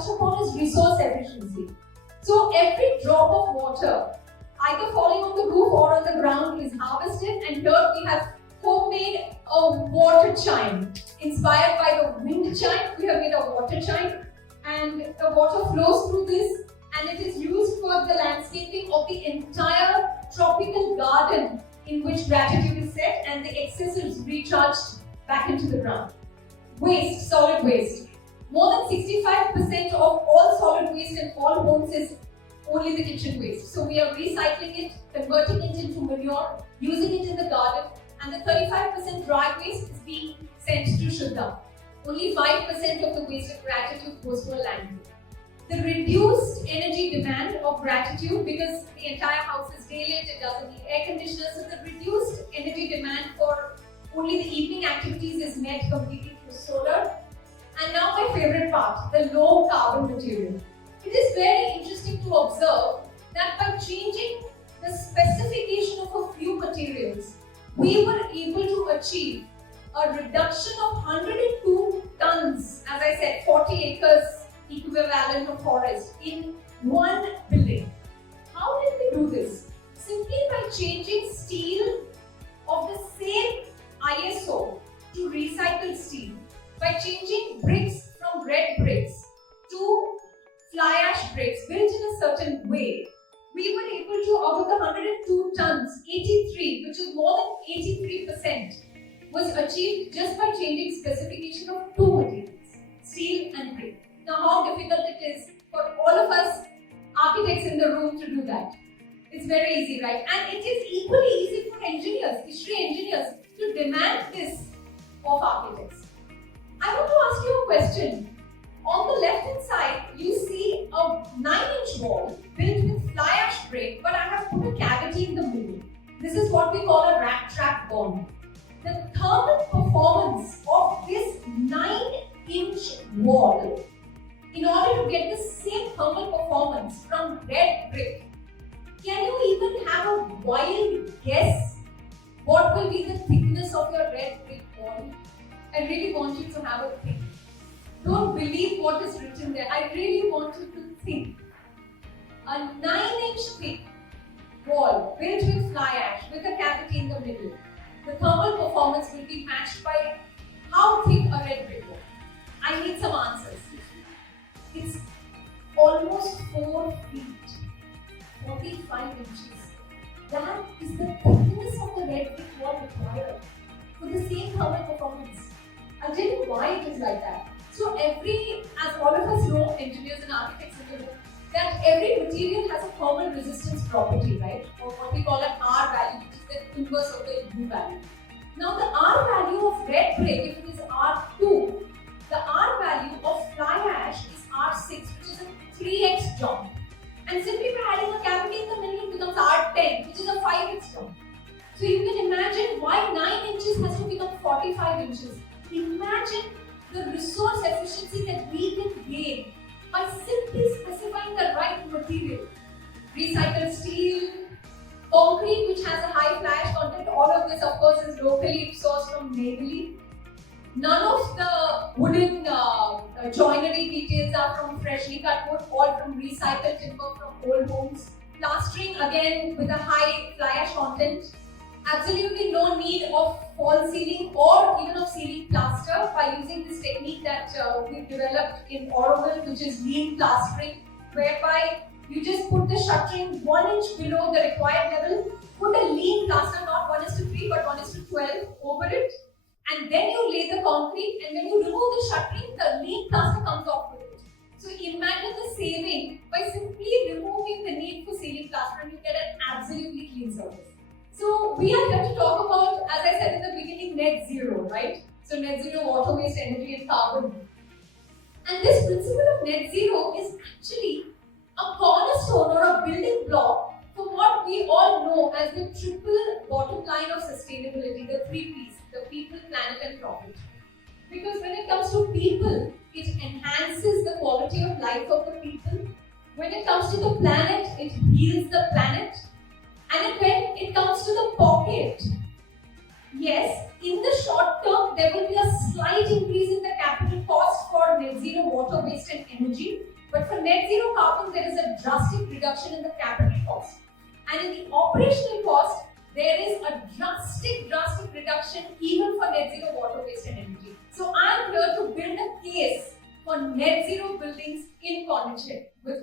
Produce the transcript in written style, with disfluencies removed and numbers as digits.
touch upon is resource efficiency. So every drop of water, either falling on the roof or on the ground, is harvested, and here we have homemade a water chime. Inspired by the wind chime, we have made a water chime, and the water flows through this, and it is used for the landscaping of the entire tropical garden in which gratitude is set, and the excess is recharged back into the ground. Waste, solid waste. More than 65% of all solid waste in all homes is only the kitchen waste. So we are recycling it, converting it into manure, using it in the garden, and the 35% dry waste is being sent to Shuddha. Only 5% of the waste of gratitude goes to a landfill. The reduced energy demand of gratitude, because the entire house is daylit, it doesn't need air conditioners, so the reduced energy demand for only the evening activities is met completely through solar. And now my favorite part, the low carbon material. It is very interesting to observe that by changing the specification of a few materials, we were able to achieve a reduction of 102 tons, as I said, 40 acres equivalent of forest in one building. How did we do this? Simply by changing steel of the same ISO to recycled steel, by changing bricks from red bricks to fly ash bricks built in a certain way. We were able to, out of the 102 tons, 83, which is more than 83%, was achieved just by changing specification of two materials, steel and brick. Now, how difficult it is for all of us architects in the room to do that. It's very easy, right? And it is equally easy for engineers, history engineers, to demand this of architects. I want to ask you a question. On the left hand side, you see a 9-inch wall built with fly ash brick, but I have put a cavity in the middle. This is what we call a rat trap bond. The thermal performance of this 9-inch wall, in order to get the same thermal performance from red brick, can you even have a wild guess what will be the thickness of your red brick wall? I really want you to have a think. Don't believe what is written there. I really want you to think. A 9-inch thick wall built with fly ash with a cavity in the middle. The thermal performance will be matched by how thick a red brick wall. I need some answers. It's almost 4 feet, 45 inches. That is the thickness of the red brick wall required for the same thermal performance. I'll tell you why it is like that. So as all of us know, engineers and architects in the room, that every material has a thermal resistance property, right? Or what we call an R value, which is the inverse of the U value. Now the R value of red brick, if it is R2, the R value of fly ash is R6, which is a 3x jump. And simply by adding a cavity in the middle, it becomes R10, which is a 5x jump. So you can imagine why 9 inches has to become 45 inches. Imagine the resource efficiency that we can gain by simply specifying the right material. Recycled steel, concrete which has a high fly ash content, all of this of course is locally sourced from Maybelline. None of the wooden joinery details are from freshly cut wood, all from recycled timber from old homes. Plastering again with a high fly ash content. Absolutely no need of false ceiling or even of ceiling plaster by using this technique that we've developed in Oroville, which is lean plastering, whereby you just put the shuttering 1 inch below the required level, put a lean plaster, not 1:3 but 1:12 over it, and then you lay the concrete, and when you remove the shuttering, the lean plaster comes off with it. So imagine the saving by simply removing the need for ceiling plaster, and you get an absolutely clean surface. So we are here to talk about, as I said in the beginning, net zero, right? So net zero water waste, energy and carbon. And this principle of net zero is actually a cornerstone or a building block for what we all know as the triple bottom line of sustainability, the 3 P's, the people, planet and profit. Because when it comes to people, it enhances the quality of life of the people. When it comes to the planet, it heals the planet. And when it comes to the pocket, Yes, in the short term, there will be a slight increase in the capital cost for net zero water, waste and energy. But for net zero carbon, there is a drastic reduction in the capital cost. And in the operational cost, there is a drastic reduction even for net zero water, waste and energy. So I am here to build a case for net zero buildings in Pondicherry with